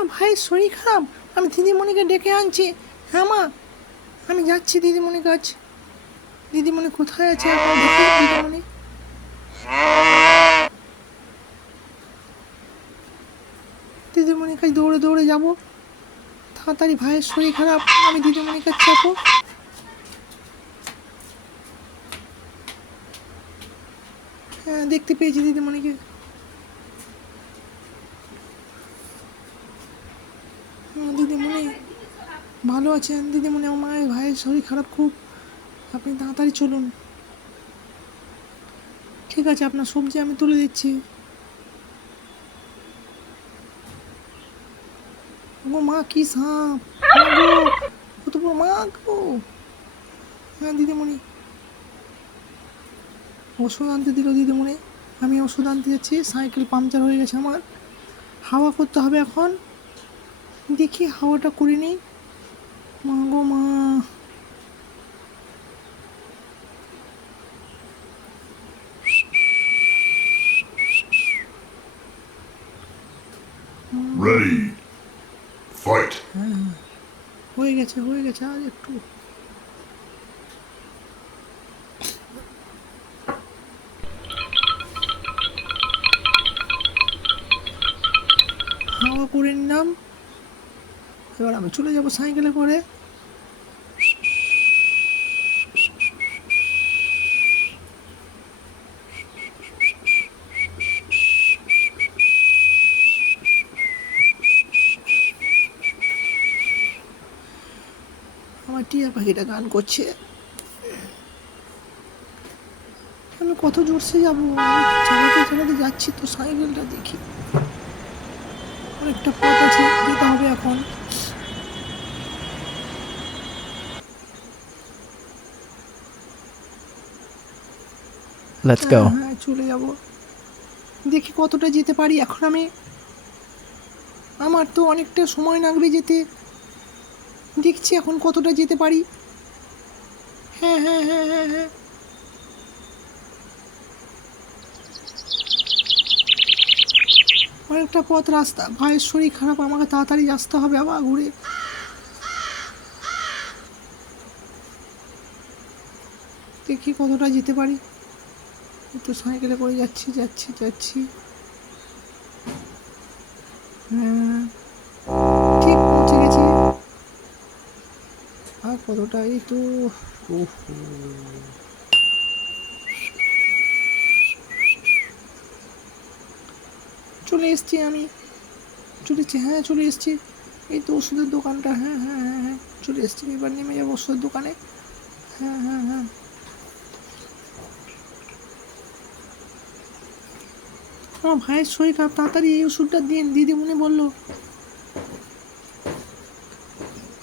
আমার ভাইয়ের শরীর খারাপ, আমি দিদিমণিকে ডেকে আনছি। হ্যাঁ মা, আমি যাচ্ছি দিদিমণির কাছ। দিদিমণি কোথায় আছে এখন দেখি। দিদিমণি, দিদিমণির কাছে দৌড়ে দৌড়ে যাব। তাড়াতাড়ি, ভাইয়ের শরীর খারাপ, আমি দিদিমণির কাছে যাবো। হ্যাঁ, দেখতে পেয়েছি দিদিমণিকে। দিদিমণি ভালো আছেন? দিদিমণি, আমার মায়ের ভাইয়ের শরীর খারাপ খুব, আপনি তাড়াতাড়ি চলুন। ঠিক আছে, আপনার সবজি আমি তুলে দিচ্ছি। ও মা, কি সাপ! মা গো, কত বড় মা গো! হ্যাঁ দিদিমণি, ওষুধ আনতে দিল দিদিমণি। আমি ওষুধ আনতে যাচ্ছি। সাইকেল পাংচার হয়ে গেছে আমার। হাওয়া করতে হবে এখন। দেখি হাওয়াটা করে নিই। মা গো মা! Ready. Fight. হয়ে গেছে, হয়ে গেছে, আর একটু। হাওয়া করে নিলাম। এবার আমি চলে যাব সাইকেলে করে। আমার টিয়া পাখিটা গান করছে। আমি কত জোরসে যাবো? চালাতে চালাতে যাচ্ছি তো, সাইকেলটা দেখি। অনেকটা পথ আছে, যেতে হবে এখন। Let's go. হ্যাঁ, চলে যাব। দেখি কতটা যেতে পারি এখন আমি। আমার তো অনেকটা সময় লাগবে যেতে। দেখছি এখন কতটা যেতে পারি। হ্যাঁ হ্যাঁ হ্যাঁ হ্যাঁ হ্যাঁ, অনেকটা পথ রাস্তা। ভাইয়ের শরীর খারাপ, আমাকে তাড়াতাড়ি আসতে হবে আবার ঘুরে। দেখি কতটা যেতে পারি। তো সাইকেলে করে যাচ্ছি যাচ্ছি যাচ্ছি। হ্যাঁ, ঠিক পৌঁছে গেছি। আর কতটা, এই তো। চলে এসছি আমি। চলেছি, হ্যাঁ চলে এসছি। এই তো ওষুধের দোকানটা। হ্যাঁ হ্যাঁ হ্যাঁ হ্যাঁ, চলে এসছি। এবার নেমে যাবো ওষুধের দোকানে। হ্যাঁ হ্যাঁ হ্যাঁ, আমার ভাইয়ের শরীর খারাপ, তাড়াতাড়ি এই ওষুধটা দিন, দিদিমণি বললো।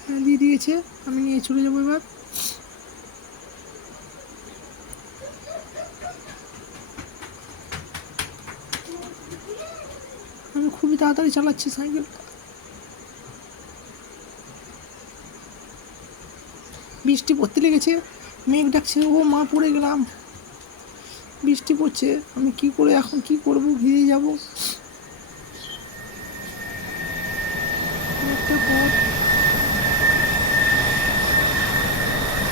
হ্যাঁ, দিয়ে দিয়েছে। আমি নিয়ে চলে যাবো এবার। আমি খুবই তাড়াতাড়ি চালাচ্ছি সাইকেলটা। বৃষ্টি পড়তে লেগেছে, মেঘ ডাকছে। ও মা, পড়ে গেলাম। বৃষ্টি পড়ছে, আমি কি করে এখন কি করব? ভিজে যাব। একটা পথ।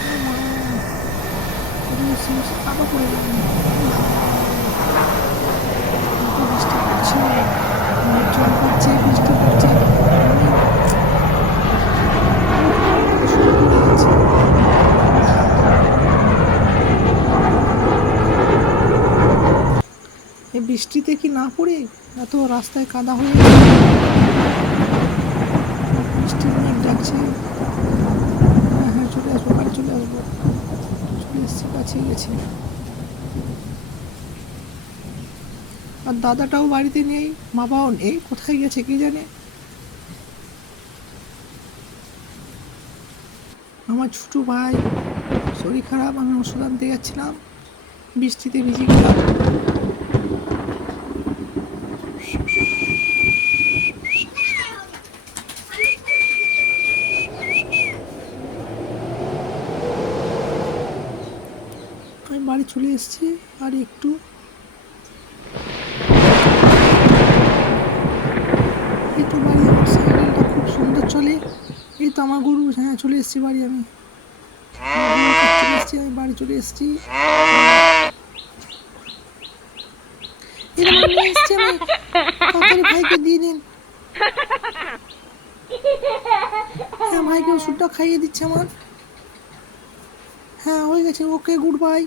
ও মা, আবার পড়ে গেলাম। বৃষ্টি পড়ছে, জল পড়ছে, বৃষ্টি পড়ছে। এই বৃষ্টিতে কি না পড়ে এত রাস্তায় কাদা হয়ে গেছে। বৃষ্টির মেঘ ডাকছে। হ্যাঁ হ্যাঁ, চলে আসবো, বাড়ি চলে আসবো। চলে এসছি, কাছে গেছি। আর দাদাটাও বাড়িতে নেই, বাবাও নেই, কোথায় গেছে কি জানে। আমার ছোটো ভাই শরীর খারাপ, আমি ওষুধ আনতে যাচ্ছিলাম, বৃষ্টিতে ভিজে গেলাম। আমি বাড়ি চলে এসেছি, আর একটু। এই তো বাড়ি, আমার সাইকেল চলে। এই তো আমার গরু, হ্যাঁ চলে এসেছি বাড়ি আমি। চলে এসেছি, আমি বাড়ি চলে এসেছি। এরকম নিয়ে এসেছি আমি, তাড়াতাড়ি ভাইকে দিয়ে দিন। হ্যাঁ ভাইকে ওষুধটা খাইয়ে দিচ্ছে আমার। হ্যাঁ হয়ে গেছে, ওকে গুড বাই।